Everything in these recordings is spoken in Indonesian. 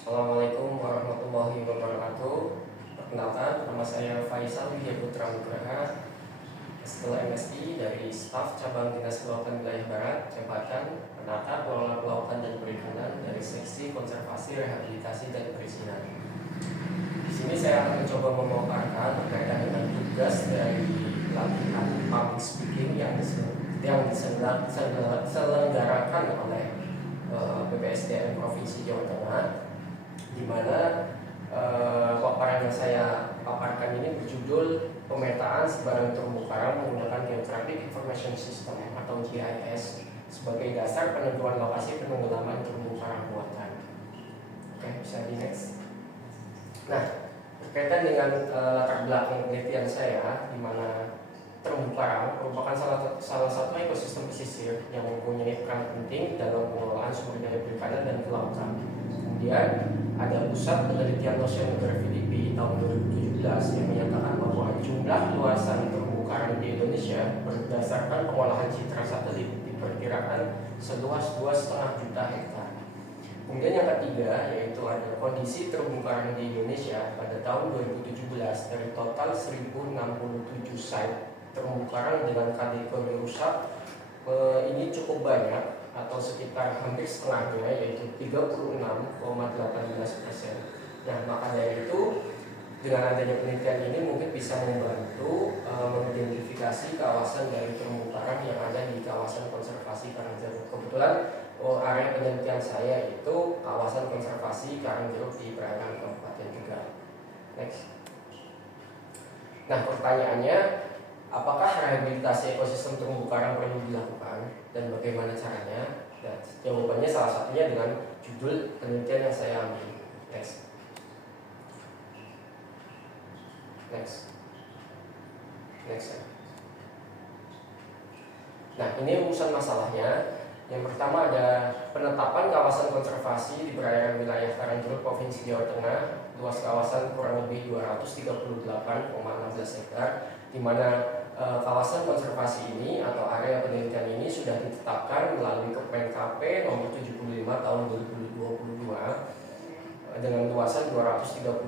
Assalamualaikum warahmatullahi wabarakatuh. Perkenalkan, nama saya Faisal Widya Putra Nugraha, S2 MSI dari staf cabang Dinas Kelautan Wilayah Barat, jabatan penata pengelola kelautan dan perikanan dari seksi konservasi, rehabilitasi dan perizinan. Di sini saya akan mencoba memaparkan berkaitan dengan tugas dari latihan public speaking yang diselenggarakan oleh BPSDM Provinsi Jawa Tengah, di mana paparan yang saya paparkan ini berjudul pemetaan sebaran terumbu karang menggunakan Geographic Information System atau GIS sebagai dasar penentuan lokasi penenggelaman terumbu karang buatan. Oke, bisa di next. Nah, berkaitan dengan latar belakang penelitian saya, di mana terumbu karang merupakan salah satu ekosistem pesisir yang mempunyai peran penting dalam pengelolaan sumber daya perikanan dan kelautan. Kemudian ada pusat penelitian Oceanography DP tahun 2017 yang menyatakan bahwa jumlah luasan terumbu karang di Indonesia berdasarkan pengolahan citra satelit diperkirakan seluas 2,5 juta hektar. Kemudian yang ketiga yaitu ada kondisi terumbu karang di Indonesia pada tahun 2017 dari total 1067 site terumbu karang dengan kategori rusak ini cukup banyak atau sekitar hampir setengahnya, yaitu 36,18%. Nah, maka dari itu dengan adanya penelitian ini mungkin bisa membantu mengidentifikasi kawasan dari terumbu karang yang ada di kawasan konservasi Karangjeruk. Kebetulan area penelitian saya itu kawasan konservasi Karangjeruk di Perairan Kabupaten Tegal. Next. Nah, pertanyaannya, apakah rehabilitasi ekosistem terumbu karang perlu dilakukan dan bagaimana caranya? Dan jawabannya salah satunya dengan judul penelitian yang saya ambil. Next. Nah, ini rumusan masalahnya. Yang pertama ada penetapan kawasan konservasi di perairan wilayah Karangjeruk Provinsi Jawa Tengah, luas kawasan kurang lebih 238,16 hektar, di mana kawasan konservasi ini atau area penelitian ini sudah ditetapkan melalui Kepmen KP nomor 75 tahun 2022 dengan luasan 238,16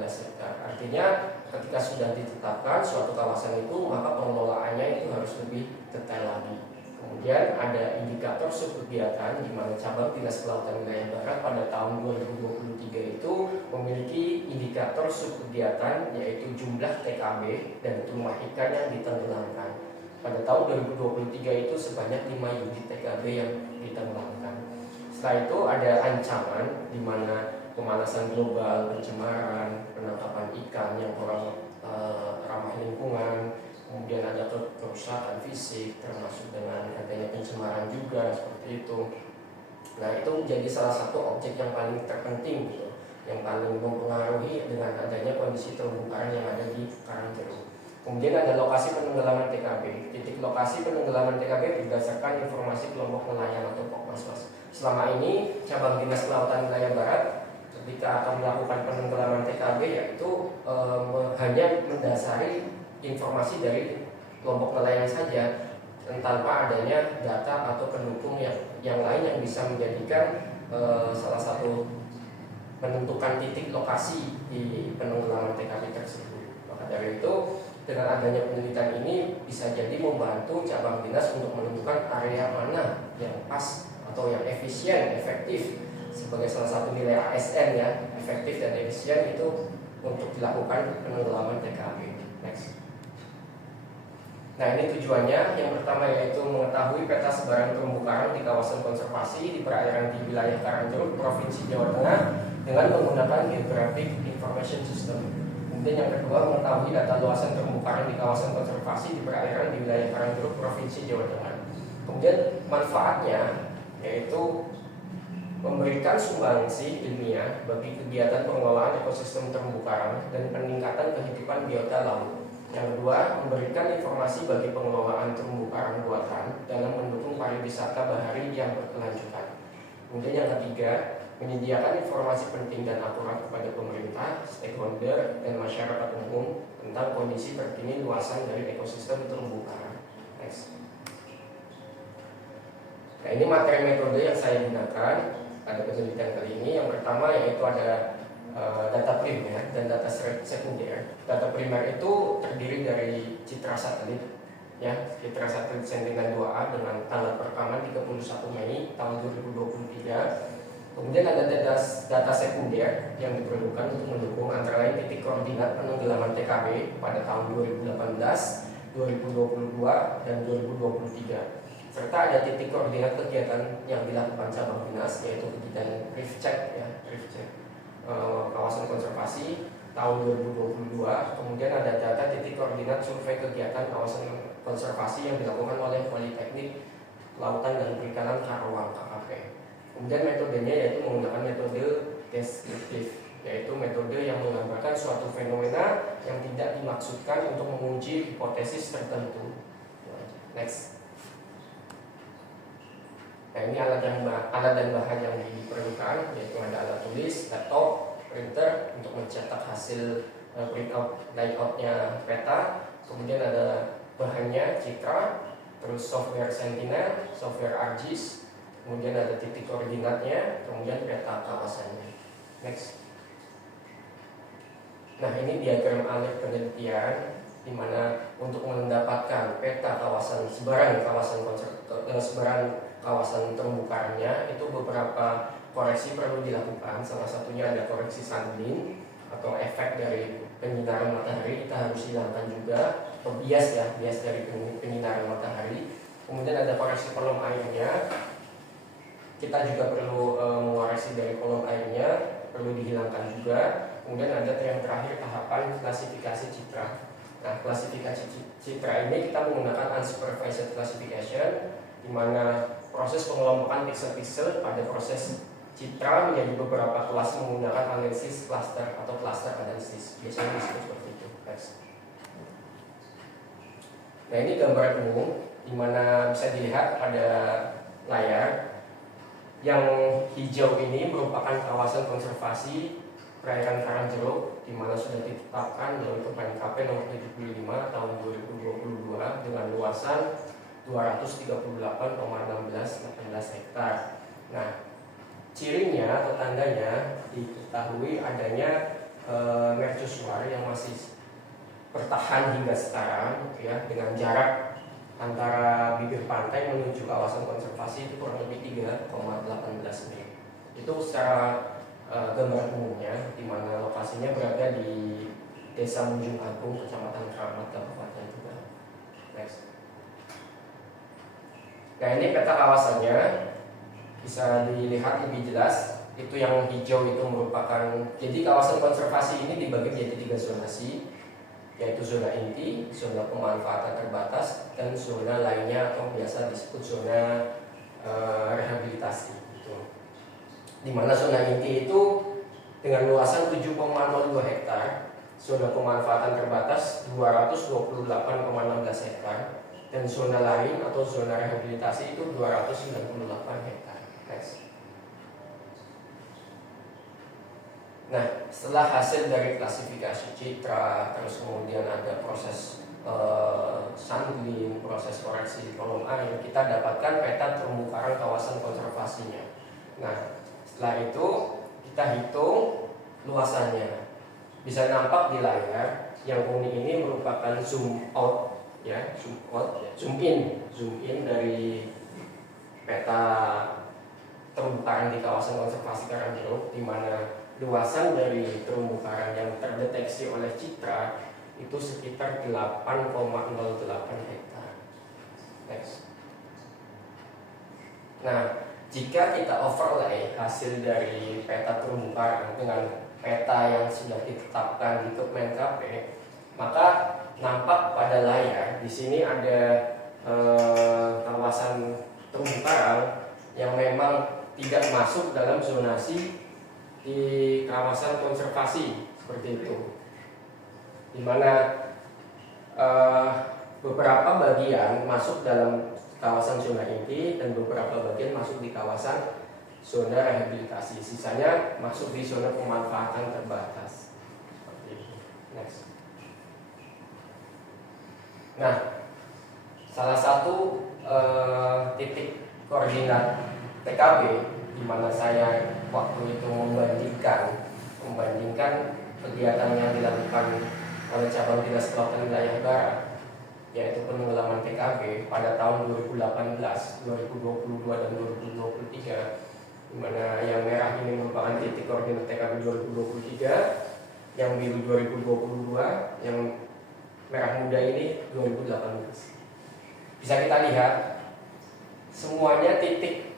hektar. Artinya ketika sudah ditetapkan suatu kawasan itu, maka pengelolaannya itu harus lebih detail lagi. Kemudian ada indikator subkegiatan di mana cabang Dinas Kelautan Wilayah Barat pada tahun 2023 itu memiliki indikator subkegiatan yaitu jumlah TKB dan rumah ikan yang ditenggelamkan. Pada tahun 2023 itu sebanyak 5 unit TKB yang ditenggelamkan. Setelah itu ada ancaman di mana pemanasan global, pencemaran, penangkapan ikan yang kurang ramah lingkungan, kemudian ada kerusakan fisik termasuk dengan adanya pencemaran juga seperti itu. Nah, itu menjadi salah satu objek yang paling terpenting gitu, yang paling mempengaruhi dengan adanya kondisi terumbu karang yang ada di Karangjeruk. Kemudian ada lokasi penenggelaman TKB. Titik lokasi penenggelaman TKB berdasarkan informasi kelompok nelayan atau Pokmasmas. Selama ini cabang Dinas Kelautan Wilayah Barat ketika akan melakukan penenggelaman TKB yaitu hanya mendasari informasi dari kelompok nelayan saja, tanpa adanya data atau pendukung yang lain yang bisa menjadikan salah satu menentukan titik lokasi di penenggelaman TKB tersebut. Maka dari itu dengan adanya penelitian ini bisa jadi membantu cabang dinas untuk menentukan area mana yang pas atau yang efisien, efektif sebagai salah satu nilai ASN ya, efektif dan efisien itu untuk dilakukan penenggelaman TKB. Next. Nah, ini tujuannya. Yang pertama yaitu mengetahui peta sebaran terumbu karang di kawasan konservasi di perairan di wilayah Karangjeruk, Provinsi Jawa Tengah dengan menggunakan Geographic Information System. Kemudian yang kedua, mengetahui data luasan terumbu karang di kawasan konservasi di perairan di wilayah Karangjeruk, Provinsi Jawa Tengah. Kemudian manfaatnya yaitu memberikan sumbangsi ilmiah bagi kegiatan pengelolaan ekosistem terumbu karang dan peningkatan kehidupan biota laut. Yang kedua, memberikan informasi bagi pengelolaan terumbu karang buatan dalam mendukung pariwisata bahari yang berkelanjutan. Kemudian yang ketiga, menyediakan informasi penting dan akurat kepada pemerintah, stakeholder, dan masyarakat umum tentang kondisi terkini luasan dari ekosistem terumbu karang. Next. Nah, ini materi metode yang saya gunakan pada penelitian kali ini. Yang yang pertama yaitu ada data primer dan data sekunder. Data primer itu terdiri dari citra satelit, ya, citra satelit Sentinel-2A dengan tanggal perekaman 31 Mei tahun 2023. Kemudian ada data sekunder yang diperlukan untuk mendukung antara lain titik koordinat penenggelaman TKB pada tahun 2018, 2022, dan 2023. Serta ada titik koordinat kegiatan yang dilakukan cabang dinas, yaitu kegiatan reef check, ya, reef check kawasan konservasi tahun 2022. Kemudian ada data titik koordinat survei kegiatan kawasan konservasi yang dilakukan oleh Politeknik Kelautan dan Perikanan Karawang KKP. Kemudian metodenya yaitu menggunakan metode deskriptif, yaitu metode yang menggambarkan suatu fenomena yang tidak dimaksudkan untuk menguji hipotesis tertentu. Next. Nah, ini alat dan bahan yang diperlukan, yaitu ada alat tulis, laptop, printer untuk mencetak hasil printout layoutnya peta. Kemudian ada bahannya citra, terus software Sentinel, software ArcGIS, kemudian ada titik koordinatnya, kemudian peta kawasannya. Next. Nah, ini diagram alur penelitian di mana untuk mendapatkan peta kawasan sebaran kawasan terumbu karangnya itu beberapa koreksi perlu dilakukan. Salah satunya ada koreksi sunbeam atau efek dari penyinaran matahari, kita harus hilangkan juga, atau bias dari penyinaran matahari. Kemudian ada koreksi kolom airnya, kita juga perlu mengoreksi dari kolom airnya, perlu dihilangkan juga. Kemudian ada yang terakhir tahapan klasifikasi citra. Nah, klasifikasi citra ini kita menggunakan unsupervised classification, di mana proses pengelompokan pixel-pixel pada proses citra menjadi beberapa kelas menggunakan analisis cluster atau cluster analisis. Biasanya disebut seperti itu. Next. Nah, ini gambaran umum di mana bisa dilihat pada layar. Yang hijau ini merupakan kawasan konservasi perairan Karangjeruk, di mana sudah ditetapkan melalui Permen KP nomor 75 tahun 2022 dengan luasan 238,1618 hektar. Nah, cirinya atau tandanya diketahui adanya mercusuar yang masih bertahan hingga sekarang, ya, dengan jarak antara bibir pantai menuju kawasan konservasi itu kurang lebih 3,18 mil. Itu secara gambar umumnya, di mana lokasinya berada di Desa Munjung Agung, Kecamatan Keramat, Kabupaten Tuban. Next. Nah, ini peta kawasannya bisa dilihat lebih jelas. Itu yang hijau itu merupakan, jadi kawasan konservasi ini dibagi menjadi 3 zonasi, yaitu zona inti, zona pemanfaatan terbatas, dan zona lainnya atau biasa disebut zona rehabilitasi. Di mana zona inti itu dengan luasan 7,02 hektar, zona pemanfaatan terbatas 228,16 hektar, dan zona lain atau zona rehabilitasi itu 298 hektar. Next. Nah, setelah hasil dari klasifikasi citra, terus kemudian ada proses sunbeam, proses koreksi di kolom air, kita dapatkan peta terumbu karang kawasan konservasinya. Nah, setelah itu kita hitung luasannya. Bisa nampak di layar, yang kuning ini merupakan zoom out, ya, zoom in dari peta terumbu karang di kawasan konservasi Karangjeruk, di mana luasan dari terumbu karang yang terdeteksi oleh citra itu sekitar 8,08 hektar. Next. Nah, jika kita overlay hasil dari peta terumbu karang dengan peta yang sudah ditetapkan di Permen KP, maka nampak pada layar di sini ada kawasan terumbu karang yang memang tidak masuk dalam zonasi di kawasan konservasi seperti itu, di mana beberapa bagian masuk dalam kawasan zona inti dan beberapa bagian masuk di kawasan zona rehabilitasi, sisanya masuk di zona pemanfaatan terbatas. Seperti itu. Next. Nah, salah satu titik koordinat TKB di mana saya waktu itu membandingkan kegiatan yang dilakukan oleh cabang dinas kelautan wilayah barat, yaitu penenggelaman TKB pada tahun 2018, 2022 dan 2023, di mana yang merah ini merupakan titik koordinat TKB 2023, yang biru 2022, yang merah muda ini 2018. Bisa kita lihat semuanya titik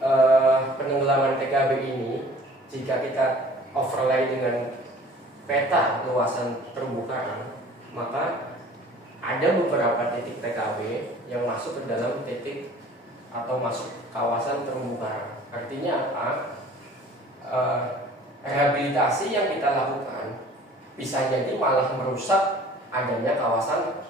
penenggelaman TKB ini, jika kita overlay dengan peta luasan terumbu karang, maka ada beberapa titik TKB yang masuk ke dalam titik atau masuk kawasan terumbu karang. Artinya apa? Rehabilitasi yang kita lakukan bisa jadi malah merusak adanya kawasan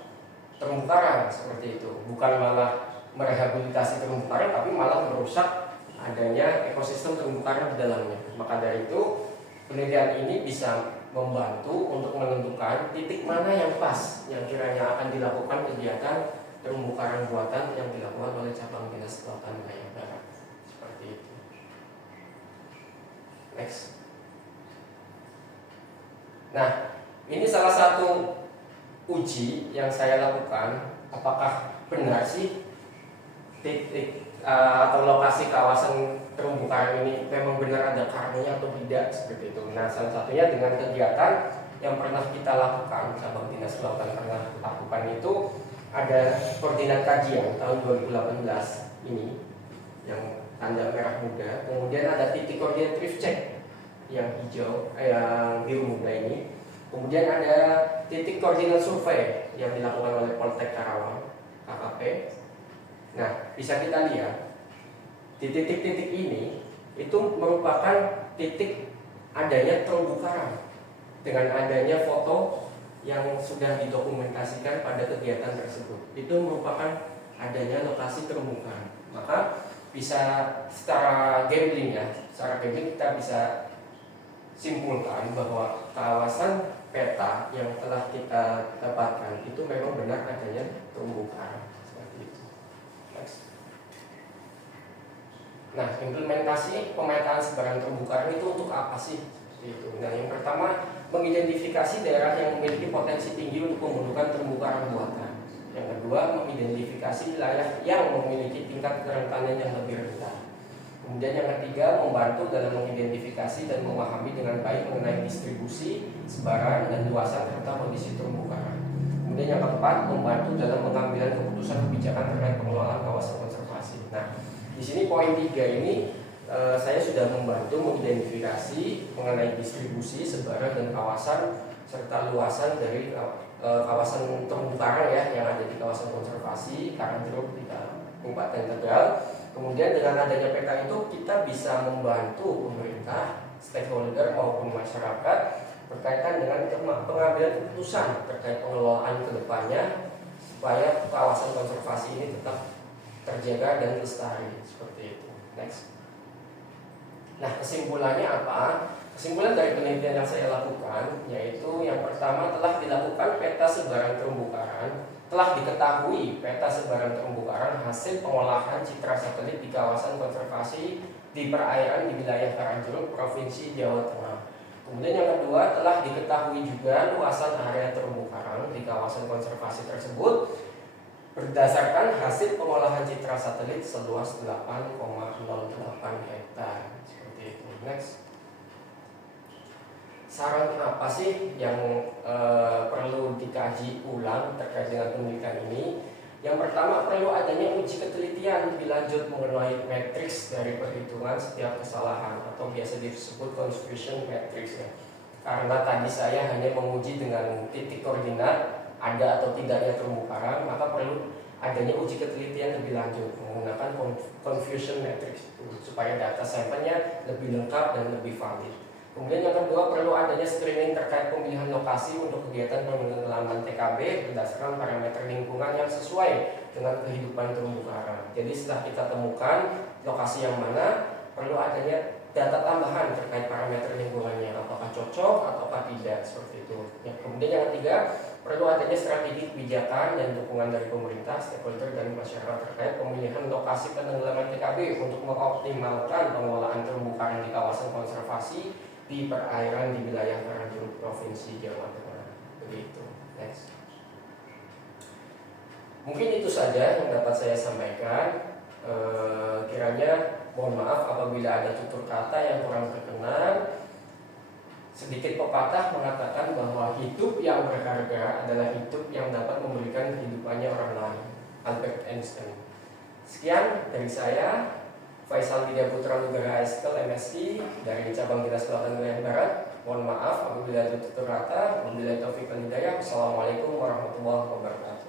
terumbu karang seperti itu. Bukan malah merehabilitasi terumbu karang, tapi malah merusak adanya ekosistem terumbu karang di dalamnya. Maka dari itu penelitian ini bisa membantu untuk menentukan titik mana yang pas yang kiranya akan dilakukan kegiatan terumbu karang buatan yang dilakukan oleh cabang dinas kelautan wilayah barat. Seperti itu. Next. Nah, ini salah satu uji yang saya lakukan, apakah benar sih titik atau lokasi kawasan terumbu karang ini memang benar ada karangnya atau tidak, seperti itu. Nah, salah satunya dengan kegiatan yang pernah kita lakukan, cabang dinas kelautan pernah lakukan itu ada koordinat kajian tahun 2018 ini yang tanda merah muda, kemudian ada titik koordinat reef check yang hijau, yang biru muda ini, kemudian ada titik koordinat survei yang dilakukan oleh Poltek Karawang KKP. Nah, bisa kita lihat di titik-titik ini itu merupakan titik adanya terumbu karang dengan adanya foto yang sudah didokumentasikan pada kegiatan tersebut. Itu merupakan adanya lokasi terumbu karang. Maka bisa secara gambling kita bisa simpulkan bahwa kawasan peta yang telah kita dapatkan itu memang benar adanya terumbu karang. Nah, implementasi pemetaan sebaran terumbu karang itu untuk apa sih? Itu. Nah, yang pertama, mengidentifikasi daerah yang memiliki potensi tinggi untuk pembentukan terumbu karang buatan. Yang kedua, mengidentifikasi wilayah yang memiliki tingkat kerentanan yang lebih rendah. Kemudian yang ketiga, membantu dalam mengidentifikasi dan memahami dengan baik mengenai distribusi, sebaran, dan luasan serta kondisi terumbu karang. Kemudian yang keempat, membantu dalam pengambilan keputusan kebijakan terkait pengelolaan kawasan konservasi. Nah, di sini poin 3 ini saya sudah membantu mengidentifikasi mengenai distribusi, sebaran, dan kawasan serta luasan dari kawasan terumbu karang yang ada di kawasan konservasi Karangjeruk di Kabupaten Tegal. Kemudian dengan adanya peta itu kita bisa membantu pemerintah, stakeholder maupun masyarakat berkaitan dengan pengambilan keputusan terkait pengelolaan kedepannya supaya kawasan konservasi ini tetap terjaga dan lestari, seperti itu. Next. Nah, kesimpulannya apa? Kesimpulan dari penelitian yang saya lakukan yaitu yang pertama, telah dilakukan peta sebaran terumbu karang, telah diketahui peta sebaran terumbu karang hasil pengolahan citra satelit di kawasan konservasi di perairan di wilayah Karangjeruk, Provinsi Jawa Tengah. Kemudian yang kedua, telah diketahui juga luasan area terumbu karang di kawasan konservasi tersebut berdasarkan hasil pengolahan citra satelit seluas 8,08 hektar. Seperti itu. Next. Saran apa sih yang perlu dikaji ulang terkait dengan penelitian ini? Yang pertama, perlu adanya uji ketelitian lebih lanjut mengenai matriks dari perhitungan setiap kesalahan atau biasa disebut confusion matrix ya. Karena tadi saya hanya menguji dengan titik koordinat ada atau tidaknya terumbu karang, maka perlu adanya uji ketelitian lebih lanjut menggunakan confusion matrix itu supaya data sampelnya lebih lengkap dan lebih valid. Kemudian yang kedua, perlu adanya screening terkait pemilihan lokasi untuk kegiatan penenggelaman TKB berdasarkan parameter lingkungan yang sesuai dengan kehidupan terumbu karang. Jadi setelah kita temukan lokasi yang mana, perlu adanya data tambahan terkait parameter lingkungannya, apakah cocok cocok ataukah tidak, seperti itu. Ya, kemudian yang ketiga, perlu adanya strategi kebijakan dan dukungan dari pemerintah, stakeholder, dan masyarakat terkait pemilihan lokasi penenggelaman TKB untuk mengoptimalkan pengelolaan terumbu karang di kawasan konservasi di perairan di wilayah Karang Jeruk Provinsi Jawa Tengah. Begitu. Next. Mungkin itu saja yang dapat saya sampaikan. Kiranya mohon maaf apabila ada tutur kata yang kurang berkenan. Sedikit pepatah mengatakan bahwa hidup yang berharga adalah hidup yang dapat memberikan kehidupannya orang lain. Albert Einstein. Sekian dari saya, Faisal Widya Putra Nugara Eskel MSI dari cabang Dinas Kelautan Wilayah Barat. Mohon maaf apabila ada tutur kata. Wabillahi taufiq wal hidayah. Wassalamualaikum warahmatullahi wabarakatuh.